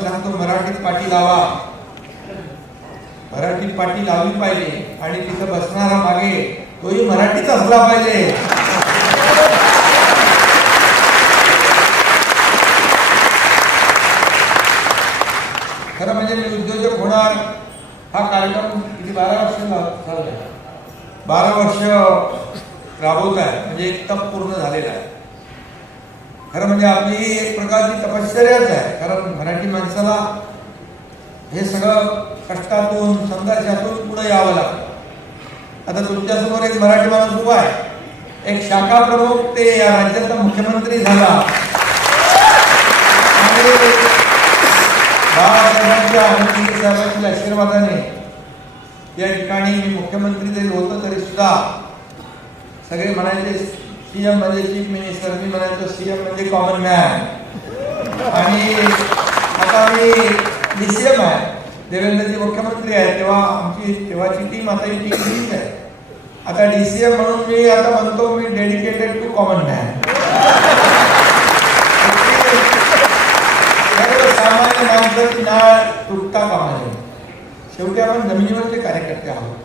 सांगतो मराठीत पाटी लावा, मराठीत पाटी लावली पाहिजे आणि तिथं बसणारा मागे तोही मराठीत असला पाहिजे. खरं म्हणजे मी उद्योजक होणार हा कार्यक्रम किती 12 वर्ष चाललाय, 12 वर्ष राबवत आहे, म्हणजे एक तप पूर्ण झालेला आहे. खरं म्हणजे आपली ही एक प्रकारची तपश्चर्याच आहे. कारण मराठी माणसाला हे सगळं कष्टातून संघर्षातून पुढे यावं लागतं. आता तुमच्यासमोर एक मराठी माणूस उभा आहे, एक शाखा प्रमुख ते या राज्याचा मुख्यमंत्री झाला आणि बाळासाहेबांच्या आणि साहेबांच्या आशीर्वादाने या ठिकाणी मी मुख्यमंत्री जरी होतो तरी सुद्धा सगळे म्हणायचे सीएम म्हणजे चीफ मिनिस्टर, मी म्हणायचो सीएम म्हणजे कॉमन मॅन. आणि आता मी डीसीएम आहे, देवेंद्रजी मुख्यमंत्री आहे, तेव्हा आमची तेव्हाची टीम आता ही टीम हीच आहे. आता डीसीएम म्हणून मी आता म्हणतो मी डेडिकेटेड टू कॉमन मॅन. सामान्य माणसाची नाळ तुटता कामा नये. शेवटी आपण जमिनीवरचे कार्यकर्ते आहोत.